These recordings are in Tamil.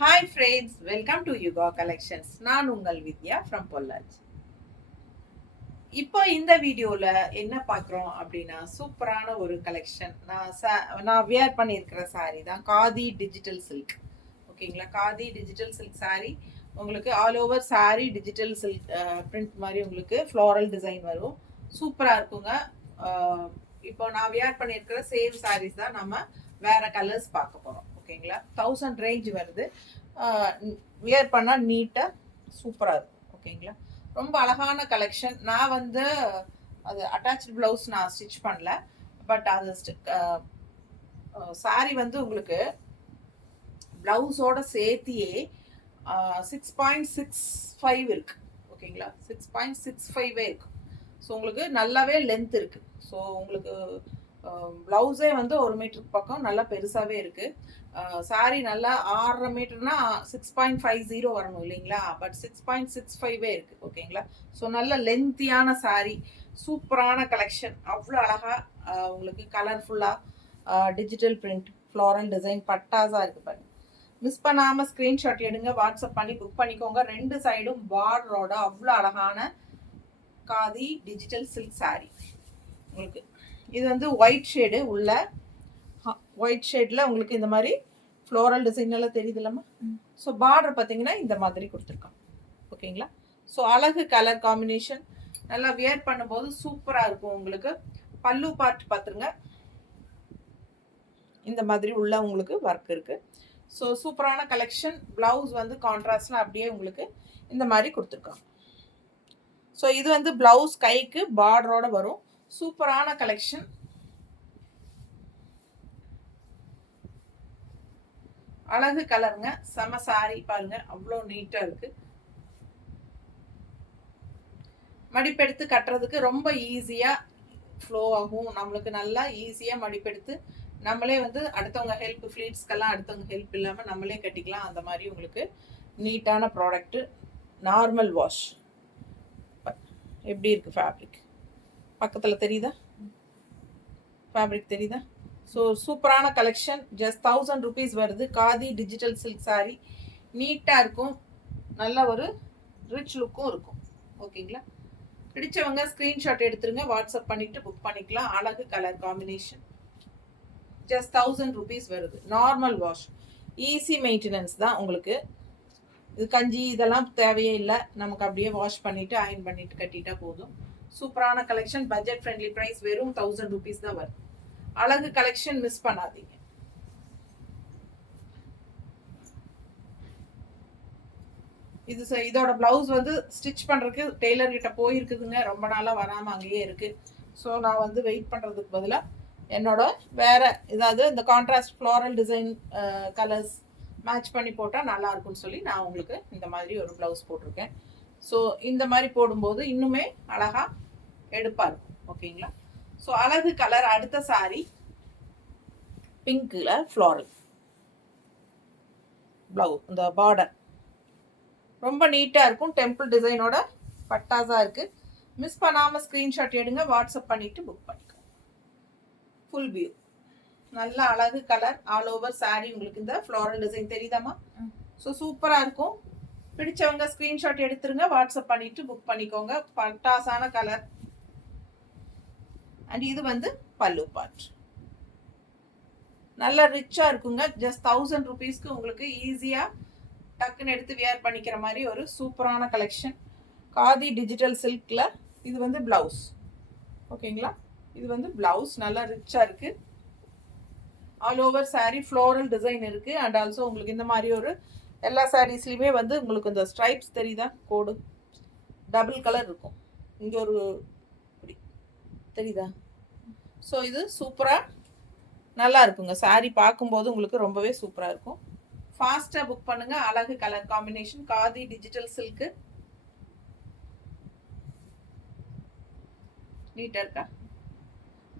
Hi friends, welcome to Yuga collections. நான் உங்கள் வித்யா ஃப்ரம் பொள்ளாச்சி. இப்போ இந்த வீடியோவில் என்ன பார்க்குறோம் அப்படின்னா, சூப்பரான ஒரு கலெக்ஷன். நான் வியர் பண்ணியிருக்கிற சாரீ தான் காதி டிஜிட்டல் சில்க். ஓகேங்களா, காதி டிஜிட்டல் சில்க் சாரீ உங்களுக்கு all over sari digital silk print மாதிரி உங்களுக்கு ஃப்ளோரல் டிசைன் வரும். சூப்பராக இருக்குங்க. இப்போ நான் வியர் பண்ணியிருக்கிற சேம் சாரீஸ் தான் நம்ம வேற கலர்ஸ் பார்க்க போகிறோம். ஓகேங்களா, 1000 ரேஞ்ச் வருது. வியர் பண்ணால் நீட்டாக சூப்பராக இருக்கும். ஓகேங்களா, ரொம்ப அழகான கலெக்ஷன். நான் வந்து அது அட்டாச்சு ப்ளவுஸ் நான் ஸ்டிச் பண்ணல, பட் அது சாரி வந்து உங்களுக்கு ப்ளவுஸோட சேர்த்தியே 6.65 இருக்கு. ஓகேங்களா, 6.65 இருக்கு. ஸோ உங்களுக்கு நல்லாவே லென்த் இருக்கு. ஸோ உங்களுக்கு ப்ளவுஸே வந்து 1 மீட்டருக்கு பக்கம் நல்லா பெருசாகவே இருக்குது. சாரீ நல்லா 6.5 மீட்டர்னா 6.50 வரணும் இல்லைங்களா, பட் 6.65 இருக்குது. ஓகேங்களா, ஸோ நல்ல லென்த்தியான சாரீ, சூப்பரான கலெக்ஷன். அவ்வளோ அழகாக உங்களுக்கு கலர்ஃபுல்லாக டிஜிட்டல் பிரிண்ட் ஃப்ளோரல் டிசைன் பட்டாஸாக இருக்குது பாருங்க. மிஸ் பண்ணாமல் ஸ்க்ரீன்ஷாட் எடுங்க, வாட்ஸ்அப் பண்ணி புக் பண்ணிக்கோங்க. 2 சைடும் பார்டரோட அவ்வளோ அழகான காதி டிஜிட்டல் சில்க் சாரீ உங்களுக்கு. இது வந்து ஒயிட் ஷேடு உள்ள ஒயிட் ஷேடில் உங்களுக்கு இந்த மாதிரி ஃப்ளோரல் டிசைன் எல்லாம் தெரியுது இல்லாமல். ஸோ பார்டர் பார்த்தீங்கன்னா இந்த மாதிரி கொடுத்துருக்கோம். ஓகேங்களா, ஸோ அழகு கலர் காம்பினேஷன், நல்லா வியர் பண்ணும்போது சூப்பராக இருக்கும். உங்களுக்கு பல்லு பார்ட் பார்த்துருங்க, இந்த மாதிரி உள்ள உங்களுக்கு ஒர்க் இருக்குது. ஸோ சூப்பரான கலெக்ஷன். ப்ளவுஸ் வந்து கான்ட்ராஸ்ட்லாம் அப்படியே உங்களுக்கு இந்த மாதிரி கொடுத்துருக்காங்க. ஸோ இது வந்து ப்ளவுஸ் கைக்கு பார்டரோட வரும். சூப்பரான கலெக்ஷன். அழகு கலருங்க, செம சாரி பாருங்க, அவ்வளோ நீட்டா இருக்கு. மடிப்பெடுத்து கட்டுறதுக்கு ரொம்ப ஈஸியா ஃப்ளோ ஆகும். நம்மளுக்கு நல்லா ஈஸியா மடிப்பெடுத்து நம்மளே வந்து அடுத்தவங்க ஹெல்ப், ஃப்ளீட்ஸ்க்கெல்லாம் அடுத்தவங்க ஹெல்ப் இல்லாமல் நம்மளே கட்டிக்கலாம். அந்த மாதிரி உங்களுக்கு நீட்டான ப்ராடக்ட்டு. Normal wash. எப்படி இருக்கு ஃபேப்ரிக் பக்கத்தில் தெரியுதா? ஃபேப்ரிக் தெரியுதா? ஸோ சூப்பரான கலெக்ஷன். ஜஸ்ட் 1000 ருபீஸ் வருது. காதி டிஜிட்டல் சில்க் சாரீ நீட்டாக இருக்கும், நல்ல ஒரு ரிச் லுக்கும் இருக்கும். ஓகேங்களா, பிடிச்சவங்க ஸ்க்ரீன்ஷாட் எடுத்துருங்க, வாட்ஸ்அப் பண்ணிவிட்டு புக் பண்ணிக்கலாம். அழகு கலர் காம்பினேஷன். ஜஸ்ட் 1000 ருபீஸ் வருது. நார்மல் வாஷ், ஈஸி மெயின்டெனன்ஸ் தான் உங்களுக்கு. இது கஞ்சி இதெல்லாம் தேவையே இல்லை, நமக்கு அப்படியே வாஷ் பண்ணிவிட்டு அயன் பண்ணிவிட்டு கட்டிட்டா போதும். சூப்பரான கலெக்ஷன். பட்ஜெட் ஃப்ரெண்ட்லி ப்ரைஸ், வெறும் 1000 ருபீஸ் தான் வருது. அழகு கலெக்ஷன், மிஸ் பண்ணாதீங்க. இது இதோட பிளவுஸ் வந்து ஸ்டிச் பண்ணுறதுக்கு டெய்லர் கிட்ட போயிருக்குதுங்க, ரொம்ப நாளாக வராமல் அங்கேயே இருக்குது. ஸோ நான் வந்து வெயிட் பண்ணுறதுக்கு பதிலாக என்னோட வேற ஏதாவது இந்த contrast floral design colours match பண்ணி போட்டால் நல்லா இருக்கும்னு சொல்லி நான் உங்களுக்கு இந்த மாதிரி ஒரு ப்ளவுஸ் போட்டிருக்கேன். ஸோ இந்த மாதிரி போடும்போது இன்னுமே அழகாக எடுப்பாக இருக்கும். ஓகேங்களா, ஸோ அழகு கலர். அடுத்த சாரி பிங்க்ல ஃப்ளோரல் ப்ளவுஸ், இந்த பார்டர் ரொம்ப நீட்டாக இருக்கும். டெம்பிள் டிசைனோட பட்டாஸாக இருக்குது. மிஸ் பண்ணாமல் ஸ்க்ரீன்ஷாட் எடுங்க, வாட்ஸ்அப் பண்ணிவிட்டு புக் பண்ணிக்கோங்க. ஃபுல் வியூ, நல்ல அழகு கலர். ஆல் ஓவர் சாரீ உங்களுக்கு இந்த ஃப்ளோரல் டிசைன் தெரியுதாமா? ஸோ சூப்பராக இருக்கும். பிடிச்சவங்க ஸ்க்ரீன்ஷாட் எடுத்துருங்க, வாட்ஸ்அப் பண்ணிவிட்டு புக் பண்ணிக்கோங்க. பட்டாசான கலர். அண்ட் இது வந்து பல்லு பார்ட், நல்லா ரிச்சாக இருக்குங்க. ஜஸ்ட் 1000 ருபீஸ்க்கு உங்களுக்கு ஈஸியாக டக்குன்னு எடுத்து வியர் பண்ணிக்கிற மாதிரி ஒரு சூப்பரான கலெக்ஷன். காதி டிஜிட்டல் சில்கில் இது வந்து ப்ளவுஸ். ஓகேங்களா, இது வந்து ப்ளவுஸ் நல்லா ரிச்சாக இருக்குது. All over sari floral design இருக்குது. அண்ட் ஆல்சோ உங்களுக்கு இந்த மாதிரி ஒரு எல்லா சாரீஸ்லையுமே வந்து உங்களுக்கு இந்த ஸ்ட்ரைப்ஸ் தெரியுதா, கோடு டபுள் கலர் இருக்கும். இங்கே ஒரு தெரியுதா? ஸோ இது சூப்பராக நல்லா இருக்குங்க. சாரீ பார்க்கும்போது உங்களுக்கு ரொம்பவே சூப்பராக இருக்கும். ஃபாஸ்ட்டாக புக் பண்ணுங்கள். அழகு colour combination, khadi digital silk. நீட்டாக இருக்கா?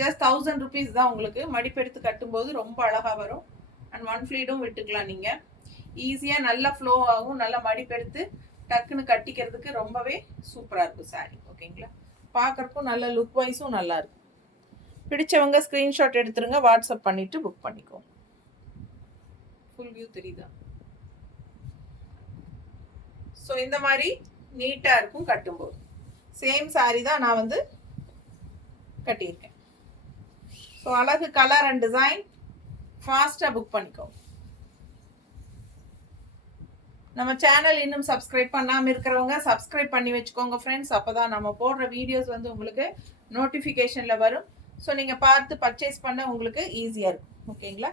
ஜஸ்ட் 1000 ருபீஸ் தான் உங்களுக்கு. மடிப்பெடுத்து கட்டும்போது ரொம்ப அழகாக வரும். அண்ட் 1 ஃப்ளீடும் விட்டுக்கலாம் நீங்கள். ஈஸியாக நல்லா ஃப்ளோ ஆகும். நல்லா மடிப்பெடுத்து டக்குன்னு கட்டிக்கிறதுக்கு ரொம்பவே சூப்பராக இருக்கும் சாரீ. ஓகேங்களா, பார்க்குறக்கும் நல்ல லுக் வைஸும் நல்லா இருக்கும். பிடிச்சவங்க ஸ்க்ரீன்ஷாட் எடுத்துருங்க, வாட்ஸ்அப் பண்ணிவிட்டு புக் பண்ணிக்கோங்க. ஃபுல் வியூ தெரியுதா? ஸோ இந்த மாதிரி நீட்டாக இருக்கும் கட்டும்போது. சேம் சாரீ தான் நான் வந்து கட்டியிருக்கேன். ஸோ அழகு கலர் அண்ட் டிசைன். ஃபாஸ்ட்டாக புக் பண்ணிக்கோ. நம்ம சேனல் இன்னும் சப்ஸ்கிரைப் பண்ணாமல் இருக்கிறவங்க சப்ஸ்கிரைப் பண்ணி வச்சுக்கோங்க ஃப்ரெண்ட்ஸ். அப்போ தான் நம்ம போடுற வீடியோஸ் வந்து உங்களுக்கு நோட்டிஃபிகேஷனில் வரும். ஸோ நீங்கள் பார்த்து பர்ச்சேஸ் பண்ண உங்களுக்கு ஈஸியாக இருக்கும். ஓகேங்களா?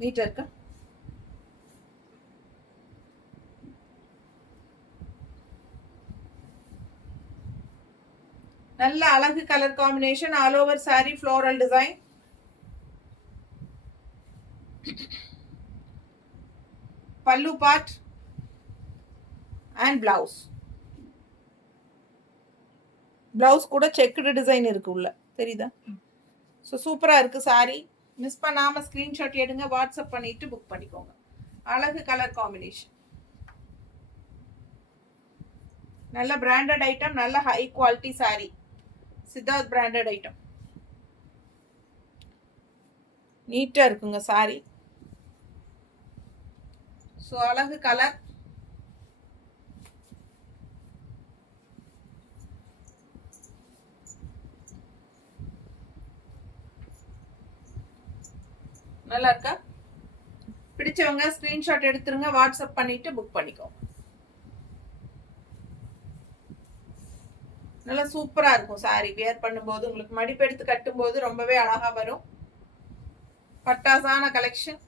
நீட்டாக இருக்கா? நல்ல அழகு colour combination. All over sorry floral design. பல்லு பார்ட் அண்ட் பிளவுஸ். பிளவுஸ் கூட செக்குடு டிசைன் இருக்கு உள்ள, தெரியுதா? ஸோ சூப்பராக இருக்கு சாரி. மிஸ் பண்ணாமல் ஸ்க்ரீன்ஷாட் எடுங்க, வாட்ஸ்அப் பண்ணிட்டு புக் பண்ணிக்கோங்க. அழகு கலர் காம்பினேஷன். நல்ல பிராண்டட் ஐட்டம், நல்ல high quality sorry. Siddharth branded item. நீட்டாக இருக்குங்க சாரி. ஸோ அழகு கலர். நல்லா இருக்கா? பிடிச்சவங்க ஸ்கிரீன்ஷாட் எடுத்துருங்க, வாட்ஸ்அப் பண்ணிட்டு புக் பண்ணிக்கோ. நல்லா சூப்பரா இருக்கும் சாரி. வியர் பண்ணும்போது உங்களுக்கு மடிப்பு எடுத்து கட்டும்போது ரொம்பவே அழகா வரும். பட்டாசான collection.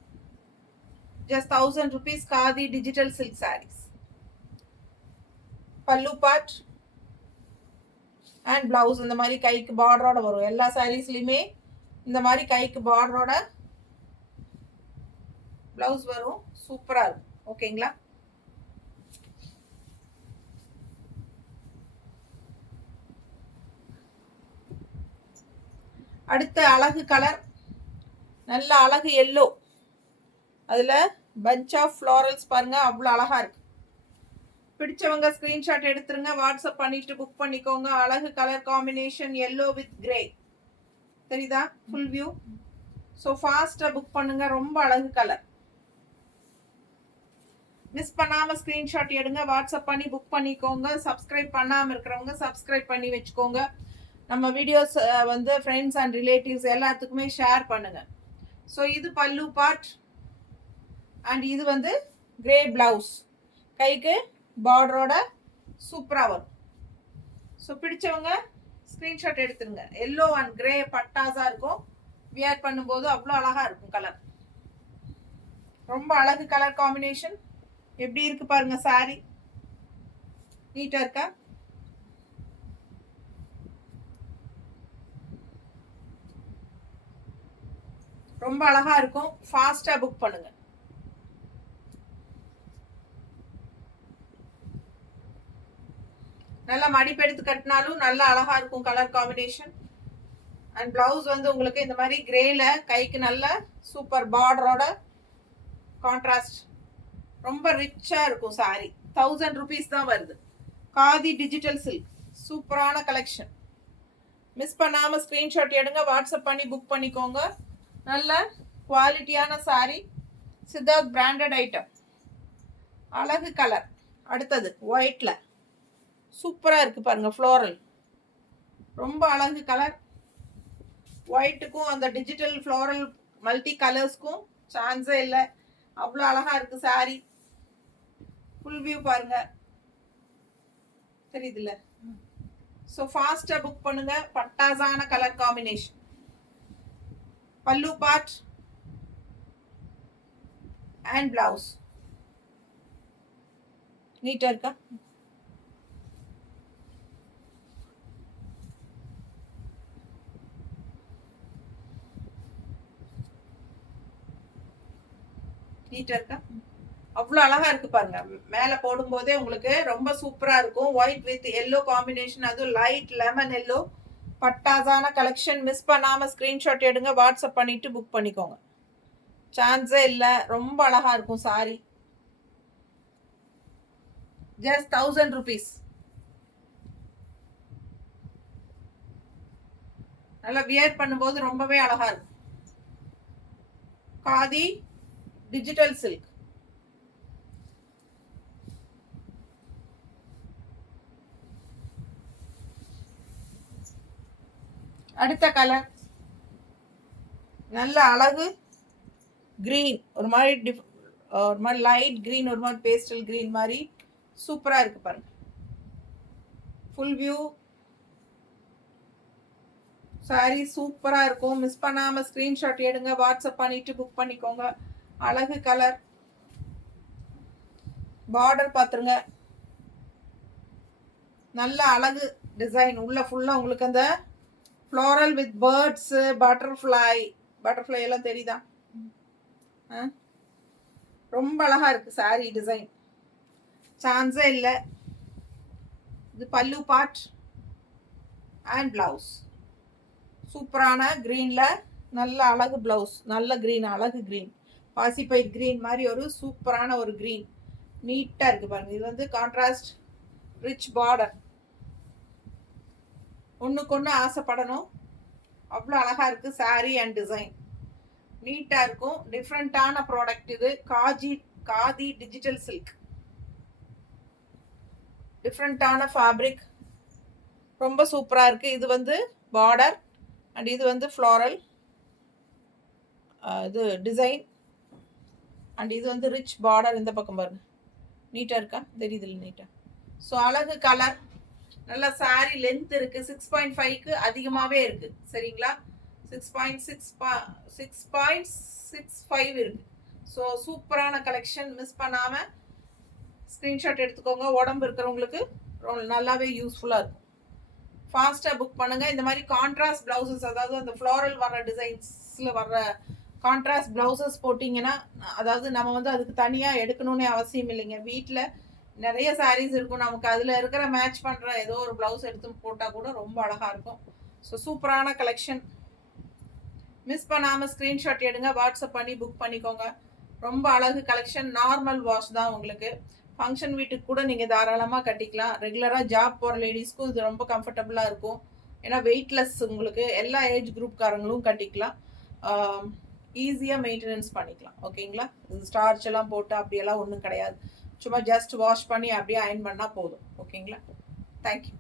Just 1000 rupees khadi digital silk sarees. பல்லு பார்ட் அண்ட் பிளவுஸ் இந்த மாதிரி கைக்கு பார்டரோட வரும். எல்லா சாரீஸ்லயுமே இந்த மாதிரி கைக்கு பார்டரோட பிளவுஸ் வரும். சூப்பரா இருக்கும். ஓகேங்களா? அடுத்த அழகு கலர். நல்ல அழகு எல்லோ. அதுல பஞ்ச் ஆஃப் ஃப்ளோரல்ஸ் பாருங்க, அவ்வளோ அழகா இருக்கு. பிடிச்சவங்க ஸ்கிரீன்ஷாட் எடுத்துருங்க, வாட்ஸ்அப் பண்ணிட்டு புக் பண்ணிக்கோங்க. அழகு colour combination yellow with grey. தெரியுதா? Full view. ஸோ ஃபாஸ்ட்டாக புக் பண்ணுங்க. ரொம்ப அழகு கலர். மிஸ் பண்ணாமல் ஸ்க்ரீன்ஷாட் எடுங்க, வாட்ஸ்அப் பண்ணி புக் பண்ணிக்கோங்க. சப்ஸ்கிரைப் பண்ணாமல் இருக்கிறவங்க சப்ஸ்கிரைப் பண்ணி வச்சுக்கோங்க. நம்ம வீடியோஸ் வந்து ஃப்ரெண்ட்ஸ் அண்ட் ரிலேட்டிவ்ஸ் எல்லாத்துக்குமே ஷேர் பண்ணுங்க. ஸோ இது பல்லு பார்ட் அண்ட் இது வந்து கிரே பிளவுஸ். கைக்கு பார்டரோட சூப்பராக வரும். ஸோ பிடிச்சவங்க ஸ்க்ரீன்ஷாட் எடுத்துருங்க. எல்லோ அண்ட் கிரே பட்டாஸாக இருக்கும். வியர் பண்ணும்போது அவ்வளோ அழகாக இருக்கும் கலர். ரொம்ப அழகு கலர் காம்பினேஷன். எப்படி இருக்கு பாருங்க சாரி. நீட்டாக இருக்கா? ரொம்ப அழகா இருக்கும். ஃபாஸ்டா புக் பண்ணுங்க. நல்லா மடிப்பு எடுத்து கட்டினாலும் நல்லா அழகா இருக்கும் கலர் காம்பினேஷன். அண்ட் பிளவுஸ் வந்து உங்களுக்கு இந்த மாதிரி கிரேல கைக்கு நல்ல சூப்பர் பார்டரோட கான்ட்ராஸ்ட். ரொம்ப ரிச்சா இருக்கும் சாரி. 1000 rupees தான் வருது. Khadi digital silk. சூப்பரான கலெக்ஷன். மிஸ் பண்ணாம ஸ்கிரீன்ஷாட் எடுங்க, வாட்ஸ்அப் பண்ணி புக் பண்ணிக்கோங்க. நல்ல குவாலிட்டியான சாரி. Siddharth branded item. அழகு கலர். அடுத்தது ஒயிட்ல சூப்பரா இருக்கு பாருங்க, ஃப்ளோரல். ரொம்ப அழகு கலர். ஒயிட்டுக்கும் அந்த டிஜிட்டல் ஃப்ளோரல் மல்டி கலர்ஸ்க்கும் சான்ஸே இல்லை. அவ்வளோ அழகா இருக்கு சாரி. ஃபுல் வியூ பாருங்க, தெரியுதுல்ல? ஸோ ஃபாஸ்டா புக் பண்ணுங்க. பட்டாசான கலர் காம்பினேஷன். பல்லு பார்ட் அண்ட் பிளவுஸ். நீட்டா இருக்கா? நீட்டா இருக்கா? அவ்வளோ அழகா இருக்கு பாருங்க. மேலே போடும்போதே உங்களுக்கு ரொம்ப சூப்பரா இருக்கும். ஒயிட் வித் எல்லோ காம்பினேஷன், அதுவும் லைட் லெமன் எல்லோ. பட்டாசான கலெக்ஷன். மிஸ் பண்ணாம ஸ்கிரீன்ஷாட் எடுங்க, வாட்ஸ்அப் பண்ணிட்டு புக் பண்ணிக்கோங்க. சான்ஸே இல்லை. ரொம்ப அழகா இருக்கும் சாரி. Just 1000 rupees. நல்லா வியர் பண்ணும்போது ரொம்பவே அழகா இருக்கும். Khadi digital silk. அடுத்த கலர் நல்ல அழகு கிரீன், ஒரு மாதிரி ஒரு மாதிரி லைட் கிரீன், ஒரு மாதிரி பேஸ்டல் கிரீன் மாதிரி சூப்பரா இருக்கு பாருங்க. ஃபுல் வியூ சாரி சூப்பரா இருக்கும். மிஸ் பண்ணாம ஸ்கிரீன்ஷாட் எடுங்க, வாட்ஸ்அப் பண்ணிட்டு புக் பண்ணிக்கோங்க. அழகு கலர். பார்டர் பாத்துருங்க, நல்ல அழகு டிசைன். உள்ள ஃபுல்லா உங்களுக்கு அந்த ஃப்ளோரல் வித் பேர்ட்ஸ், பட்டர்ஃப்ளை எல்லாம் தெரியுதா? ரொம்ப அழகா இருக்கு சாரி டிசைன், சான்ஸே இல்லை. இது பல்லு பார்ட் அண்ட் பிளவுஸ். சூப்பரான கிரீன்ல நல்ல அழகு பிளவுஸ், நல்ல கிரீன், அழகு கிரீன், பாசிப்பயிர் கிரீன் மாதிரி ஒரு சூப்பரான ஒரு கிரீன். நீட்டா இருக்கு பாருங்க. இது வந்து கான்ட்ராஸ்ட் ரிச் பார்டர். ஒண்ணுக்கு ஒண்ணு ஆசைப்படணும், அவ்வளோ அழகா இருக்கு சாரி அண்ட் டிசைன். நீட்டா இருக்கும். டிஃப்ரெண்டான ப்ராடக்ட் இது. Khadi digital silk. டிஃப்ரெண்டான ஃபேப்ரிக், ரொம்ப சூப்பரா இருக்கு. இது வந்து பார்டர் அண்ட் இது வந்து ஃப்ளோரல் இது டிசைன் அண்ட் இது வந்து ரிச் பார்டர். இந்த பக்கம் பாருங்க, நீட்டா இருக்கா? தெரியுது இல்லை நீட்டா? ஸோ அழகு கலர். நல்ல சாரி லென்த் இருக்கு. 6.5க்கு அதிகமாகவே இருக்கு. சரிங்களா? 6.65 இருக்கு. ஸோ சூப்பரான கலெக்ஷன். மிஸ் பண்ணாம ஸ்க்ரீன்ஷாட் எடுத்துக்கோங்க. உடம்பு இருக்கிறவங்களுக்கு நல்லாவே யூஸ்ஃபுல்லாக இருக்கும். ஃபாஸ்ட்டாக புக் பண்ணுங்க. இந்த மாதிரி கான்ட்ராஸ்ட் பிளவுசஸ், அதாவது அந்த ஃப்ளோரல் வர்ற டிசைன்ஸில் வர்ற கான்ட்ராஸ்ட் பிளவுசஸ் போட்டிங்கன்னா, அதாவது நம்ம வந்து அதுக்கு தனியாக எடுக்கணும்னே அவசியம் இல்லைங்க. வீட்டில் நிறைய சாரீஸ் இருக்கும், நமக்கு அதில் இருக்கிற மேட்ச் பண்ணுற ஏதோ ஒரு ப்ளவுஸ் எடுத்து போட்டால் கூட ரொம்ப அழகாக இருக்கும். ஸோ சூப்பரான கலெக்ஷன். மிஸ் பண்ணாமல் ஸ்க்ரீன்ஷாட் எடுங்க, வாட்ஸ்அப் பண்ணி புக் பண்ணிக்கோங்க. ரொம்ப அழகு கலெக்ஷன். நார்மல் வாஷ் தான் உங்களுக்கு. ஃபங்க்ஷன் வீட்டுக்கு கூட நீங்கள் தாராளமாக கட்டிக்கலாம். ரெகுலராக ஜாப் போகிற லேடிஸ்க்கும் இது ரொம்ப கம்ஃபர்டபுளாக இருக்கும். ஏன்னா வெயிட்லெஸ், உங்களுக்கு எல்லா ஏஜ் குரூப்காரங்களும் கட்டிக்கலாம். ஈஸியாக மெயின்டெனன்ஸ் பண்ணிக்கலாம். ஓகேங்களா? இது ஸ்டார்ச் எல்லாம் போட்டு அப்படியெல்லாம் ஒன்றும் கிடையாது. சும்மா ஜஸ்ட் வாஷ் பண்ணி அப்படியே அயன் பண்ணால் போதும். ஓகேங்களா? தேங்க்யூ.